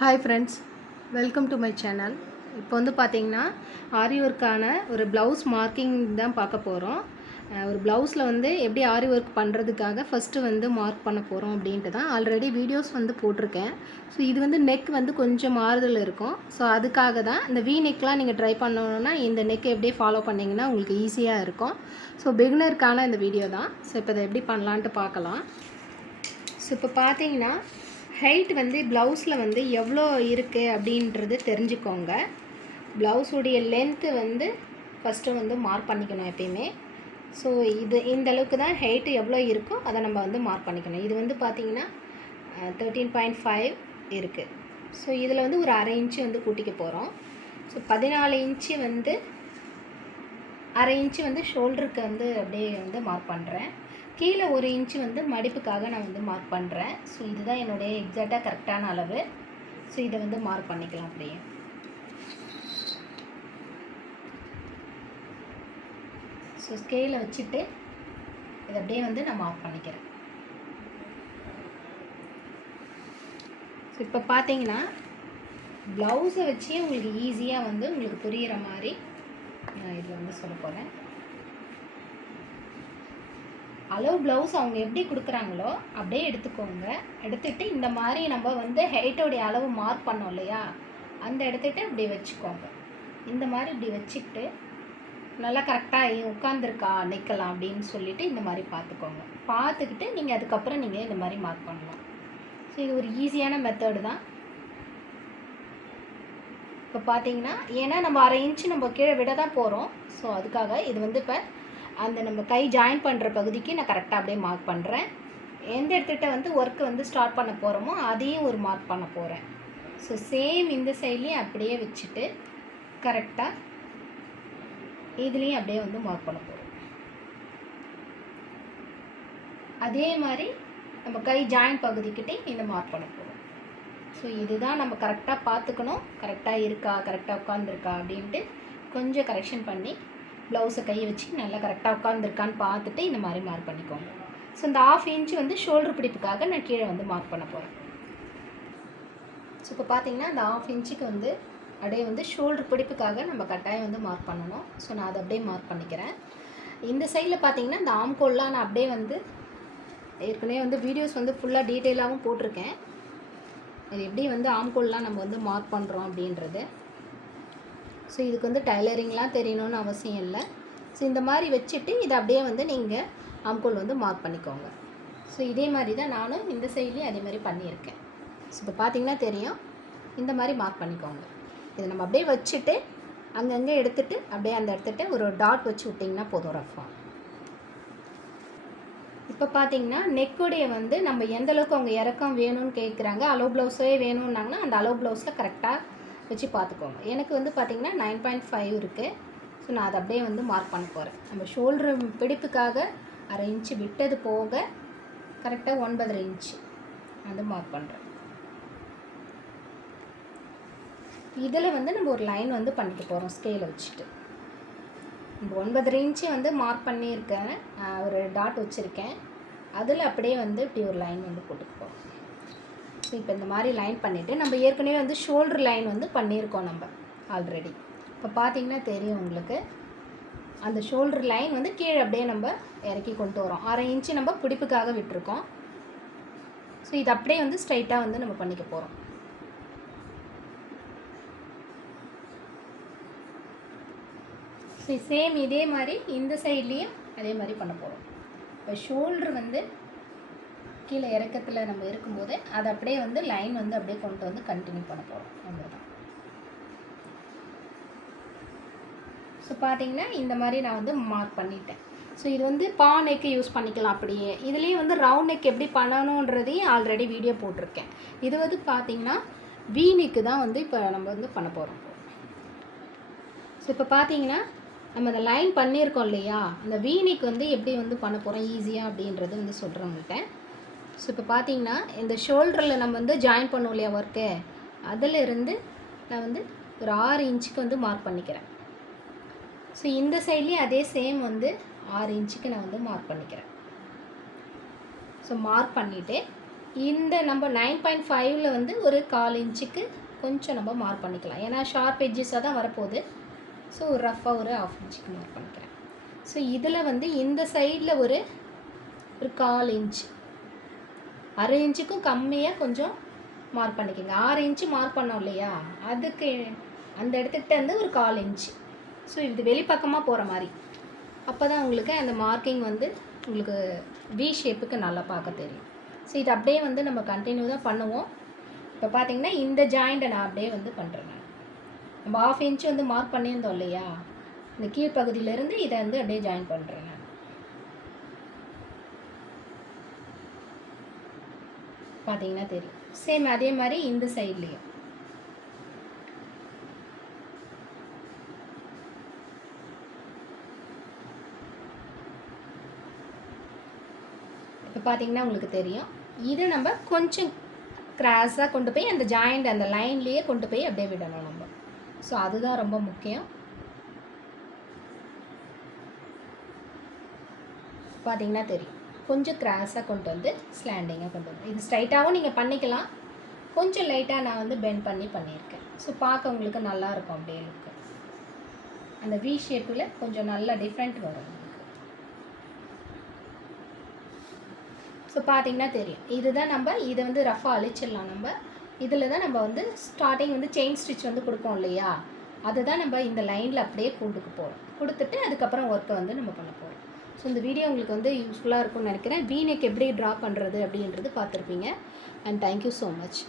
Hi friends, welcome to my channel. இப்போ வந்து பார்த்திங்கன்னா ஆரி ஒர்க்கான ஒரு ப்ளவுஸ் மார்க்கிங் தான் பார்க்க போகிறோம். ஒரு ப்ளவுஸில் வந்து எப்படி ஆரி ஒர்க் பண்ணுறதுக்காக ஃபஸ்ட்டு வந்து மார்க் பண்ண போகிறோம் அப்படின்ட்டு தான் ஆல்ரெடி வீடியோஸ் வந்து போட்டிருக்கேன். ஸோ இது வந்து நெக் வந்து கொஞ்சம் மாறுதல் இருக்கும். ஸோ அதுக்காக தான் இந்த வி நெக்லாம் நீங்கள் ட்ரை பண்ணணுன்னா இந்த நெக் எப்படியே ஃபாலோ பண்ணிங்கன்னா உங்களுக்கு ஈஸியாக இருக்கும். ஸோ பிகினருக்கான இந்த வீடியோ தான். ஸோ இப்போ இதை எப்படி பண்ணலான்ட்டு பார்க்கலாம். ஸோ இப்போ பார்த்தீங்கன்னா ஹைட் வந்து ப்ளவுஸில் வந்து எவ்வளோ இருக்குது அப்படின்றது தெரிஞ்சுக்கோங்க. ப்ளவுஸுடைய லென்த்து வந்து ஃபஸ்ட்டு வந்து மார்க் பண்ணிக்கணும் எப்பயுமே. ஸோ இந்த அளவுக்கு தான் ஹைட்டு எவ்வளோ இருக்கோ அதை நம்ம வந்து மார்க் பண்ணிக்கணும். இது வந்து பார்த்திங்கன்னா 13.5 இருக்குது. ஸோ இதில் வந்து ஒரு அரை இன்ச்சு வந்து கூட்டிக்க போகிறோம். ஸோ 14 இன்ச்சு வந்து அரை இன்ச்சு வந்து ஷோல்டருக்கு வந்து அப்படியே வந்து மார்க் பண்ணுறேன். கீழே ஒரு இன்ச்சு வந்து மடிப்புக்காக நான் வந்து மார்க் பண்ணுறேன். ஸோ இதுதான் என்னுடைய எக்ஸாக்டாக கரெக்டான அளவு. ஸோ இதை வந்து மார்க் பண்ணிக்கலாம் அப்படியே. ஸோ ஸ்கேலை வச்சுட்டு இதை அப்படியே வந்து நான் மார்க் பண்ணிக்கிறேன். ஸோ இப்போ பார்த்தீங்கன்னா ப்ளவுஸை வச்சு உங்களுக்கு ஈஸியாக வந்து உங்களுக்கு புரிகிற மாதிரி நான் இதில் வந்து சொல்ல போகிறேன். அளவு ப்ளவுஸ் அவங்க எப்படி கொடுக்குறாங்களோ அப்படியே எடுத்துக்கோங்க. எடுத்துகிட்டு இந்த மாதிரி நம்ம வந்து ஹைட்டோடைய அளவு மார்க் பண்ணோம் இல்லையா, அந்த எடுத்துகிட்டு இப்படி வச்சுக்கோங்க. இந்த மாதிரி இப்படி வச்சுக்கிட்டு நல்லா கரெக்டாக உட்காந்துருக்கா நிற்கலாம் அப்படின்னு சொல்லிவிட்டு இந்த மாதிரி பார்த்துக்கோங்க. பார்த்துக்கிட்டு நீங்கள் அதுக்கப்புறம் நீங்கள் இந்த மாதிரி மார்க் பண்ணலாம். ஸோ இது ஒரு ஈஸியான மெத்தடு தான். இப்போ பார்த்தீங்கன்னா ஏன்னா நம்ம அரை இன்ச்சு நம்ம கீழே விட தான் போகிறோம். ஸோ அதுக்காக இது வந்து இப்போ அந்த நம்ம கை ஜாயின் பண்ணுற பகுதிக்கு நான் கரெக்டாக அப்படியே மார்க் பண்ணுறேன். எந்த இடத்துக்கிட்ட வந்து ஒர்க்கு வந்து ஸ்டார்ட் பண்ண போகிறோமோ அதையும் ஒரு மார்க் பண்ண போகிறேன். ஸோ சேம் இந்த சைட்லேயும் அப்படியே வச்சுட்டு கரெக்டாக இதுலேயும் அப்படியே வந்து மார்க் பண்ண போகிறோம். அதே மாதிரி நம்ம கை ஜாயின் பகுதிக்கிட்டே இந்த மார்க் பண்ண போகிறோம். ஸோ இதுதான் நம்ம கரெக்டாக பார்த்துக்கணும். கரெக்டாக இருக்கா, கரெக்டாக உட்காந்துருக்கா அப்படின்ட்டு கொஞ்சம் கரெக்ஷன் பண்ணி ப்ளவுஸை கையை வச்சு நல்லா கரெக்டாக உட்காந்துருக்கான்னு பார்த்துட்டு இந்த மாதிரி மார்க் பண்ணிக்கோங்க. ஸோ இந்த 1/2 இன்ச்சு வந்து ஷோல்டர் பிடிப்புக்காக நான் கீழே வந்து மார்க் பண்ண போகிறேன். ஸோ இப்போ பார்த்தீங்கன்னா அந்த 1/2 இன்ச்சுக்கு வந்து அப்படியே வந்து ஷோல்டர் பிடிப்புக்காக நம்ம கட்டாயம் வந்து மார்க் பண்ணணும். ஸோ நான் அதை அப்படியே மார்க் பண்ணிக்கிறேன். இந்த சைடில் பார்த்தீங்கன்னா இந்த ஆம்கோல்லாம் நான் அப்படியே வந்து ஏற்கனவே வந்து வீடியோஸ் வந்து ஃபுல்லாக டீட்டெயிலாகவும் போட்டிருக்கேன். அது எப்படி வந்து ஆம்கோல்லாம் நம்ம வந்து மார்க் பண்ணுறோம் அப்படின்றது. ஸோ இதுக்கு வந்து டைலரிங்லாம் தெரியணும்னு அவசியம் இல்லை. ஸோ இந்த மாதிரி வச்சுட்டு இதை அப்படியே வந்து நீங்கள் ஆம்கோல் வந்து மார்க் பண்ணிக்கோங்க. ஸோ இதே மாதிரி தான் நானும் இந்த சைட்லேயும் அதே மாதிரி பண்ணியிருக்கேன். ஸோ இப்போ பார்த்தீங்கன்னா தெரியும், இந்த மாதிரி மார்க் பண்ணிக்கோங்க. இதை நம்ம அப்படியே வச்சுட்டு அங்கங்கே எடுத்துகிட்டு அப்படியே அந்த இடத்துட்டு ஒரு டாட் வச்சு விட்டிங்கன்னா போதும் ரஃபாக. இப்போ பார்த்தீங்கன்னா நெக்குடைய வந்து நம்ம எந்தளவுக்கு அவங்க இறக்கம் வேணும்னு கேட்குறாங்க, அளவு ப்ளவுஸே வேணும்னாங்கன்னா அந்த அளவு ப்ளவுஸில் கரெக்டாக வச்சு பார்த்துக்கோங்க. எனக்கு வந்து பார்த்திங்கன்னா 9.5 இருக்குது. ஸோ நான் அதை அப்படியே வந்து மார்க் பண்ண போகிறேன். நம்ம ஷோல்ட்ரு பிடிப்புக்காக அரை இன்ச்சு விட்டது போக கரெக்டாக 9.5 இன்ச்சு வந்து மார்க் பண்ணுறேன். இதில் வந்து நம்ம ஒரு லைன் வந்து பண்ணிக்க போகிறோம் ஸ்கேலை வச்சுட்டு. நம்ம 9.5 இன்ச்சு வந்து மார்க் பண்ணியிருக்கேன், ஒரு டாட் வச்சுருக்கேன். அதில் அப்படியே வந்து இப்படி ஒரு லைன் வந்து போட்டுக்க போகிறோம். ஸோ இப்போ இந்த மாதிரி லைன் பண்ணிவிட்டு நம்ம ஏற்கனவே வந்து ஷோல்டர் லைன் வந்து பண்ணியிருக்கோம் நம்ம ஆல்ரெடி. இப்போ பார்த்தீங்கன்னா தெரியும் உங்களுக்கு, அந்த ஷோல்டர் லைன் வந்து கீழே அப்படியே நம்ம இறக்கி கொண்டு வரோம். அரை இன்ச்சு நம்ம பிடிப்புக்காக விட்டுருக்கோம். ஸோ இது அப்படியே வந்து ஸ்ட்ரைட்டாக வந்து நம்ம பண்ணிக்க போகிறோம். ஸோ சேம் இதே மாதிரி இந்த சைட்லேயும் அதே மாதிரி பண்ண போகிறோம். இப்போ ஷோல்டர் வந்து கீழே இறக்கத்தில் நம்ம இருக்கும்போது அதை அப்படியே வந்து லைன் வந்து அப்படியே கொண்டு வந்து கண்டினியூ பண்ண போகிறோம். அவ்வளோதான். ஸோ பார்த்தீங்கன்னா இந்த மாதிரி நான் வந்து மார்க் பண்ணிட்டேன். ஸோ இது வந்து பா நெக்கு யூஸ் பண்ணிக்கலாம். அப்படியே இதுலேயும் வந்து ரவுண்ட் நெக் எப்படி பண்ணணுன்றதையும் ஆல்ரெடி வீடியோ போட்டிருக்கேன். இது வந்து பார்த்திங்கன்னா வி நெக்கு தான் வந்து இப்போ நம்ம வந்து பண்ண போகிறோம். ஸோ இப்போ பார்த்தீங்கன்னா நம்ம அந்த லைன் பண்ணியிருக்கோம் இல்லையா, அந்த வி நெக் வந்து எப்படி வந்து பண்ண போகிறோம் ஈஸியாக அப்படின்றது வந்து சொல்கிறவங்கள்ட்ட. ஸோ இப்போ பார்த்தீங்கன்னா இந்த ஷோல்டரில் நம்ம வந்து ஜாயின் பண்ணுவோம் இல்லையா ஒர்க்கு, அதிலிருந்து நான் வந்து ஒரு 6 இன்ச்சுக்கு வந்து மார்க் பண்ணிக்கிறேன். ஸோ இந்த சைட்லேயும் அதே சேம் வந்து 6 இன்ச்சுக்கு நான் வந்து மார்க் பண்ணிக்கிறேன். ஸோ மார்க் பண்ணிவிட்டு இந்த நம்ம 9.5ல் வந்து ஒரு 1/4 இன்ச்சுக்கு கொஞ்சம் நம்ம மார்க் பண்ணிக்கலாம். ஏன்னா ஷார்ப் எட்ஜஸாக தான் வரப்போகுது. ஸோ ஒரு ரஃபாக ஒரு 1/2 இன்ச்சுக்கு மார்க் பண்ணிக்கிறேன். ஸோ இதில் வந்து இந்த சைடில் ஒரு 1/4 இன்ச், 1/2 இன்ச்சுக்கும் கம்மியாக கொஞ்சம் மார்க் பண்ணிக்கோங்க. 6 இன்ச்சு மார்க் பண்ணோம் இல்லையா, அதுக்கு அந்த இடத்துக்கிட்ட வந்து ஒரு 1/4 இன்ச்சு. ஸோ இது வெளிப்பக்கமாக போகிற மாதிரி. அப்போ தான் உங்களுக்கு அந்த மார்க்கிங் வந்து உங்களுக்கு வி ஷேப்புக்கு நல்லா பார்க்க தெரியும். ஸோ இது அப்படியே வந்து நம்ம கண்டினியூ தான் பண்ணுவோம். இப்போ பார்த்தீங்கன்னா இந்த ஜாயிண்ட்டை நான் அப்படியே வந்து பண்ணுறேன். நம்ம 1/2 இன்ச் வந்து மார்க் பண்ணியிருந்தோம் இல்லையா, இந்த கீழ்ப்பகுதியிலேருந்து இதை வந்து அப்படியே ஜாயின் பண்ணுறேன் நான். பார்த்தீங்கன்னா தெரியும். சேம் அதே மாதிரி இந்த சைட்லேயும். இப்போ பார்த்தீங்கன்னா உங்களுக்கு தெரியும். இதை நம்ம கொஞ்சம் கிராஸாக கொண்டு போய் அந்த ஜாயிண்ட் அந்த லைன்லேயே கொண்டு போய் அப்படியே விடணும் நம்ம. ஸோ அதுதான் ரொம்ப முக்கியம். பார்த்தீங்கன்னா தெரியும். கொஞ்சம் கிராஸாக கொண்டு வந்து ஸ்லாண்டிங்காக கொண்டு வந்து, இது ஸ்ட்ரைட்டாகவும் நீங்கள் பண்ணிக்கலாம். கொஞ்சம் லைட்டாக நான் வந்து பெண்ட் பண்ணியிருக்கேன். ஸோ பார்க்க உங்களுக்கு நல்லாயிருக்கும் அப்படியே லுக்கு. அந்த வி ஷேப்பில் கொஞ்சம் நல்ல டிஃப்ரெண்ட் வரும். ஸோ பார்த்தீங்கன்னா தெரியும். இதுதான் நம்ம இதை வந்து ரஃபாக அழிச்சிடலாம். நம்ம இதில் தான் நம்ம வந்து ஸ்டார்டிங் வந்து செயின் ஸ்டிச் வந்து கொடுப்போம் இல்லையா, அதுதான் நம்ம இந்த லைனில் அப்படியே கொண்டுக்கு போகிறோம். கொடுத்துட்டு அதுக்கப்புறம் ஒர்க்கை வந்து நம்ம பண்ண போகிறோம். ஸோ இந்த வீடியோ உங்களுக்கு வந்து யூஸ்ஃபுல்லாக இருக்கும்னு நினைக்கிறேன். வீ நெக் எப்படி ட்ரா பண்ணுறது அப்படின்றது பார்த்துருப்பீங்க. And thank you so much.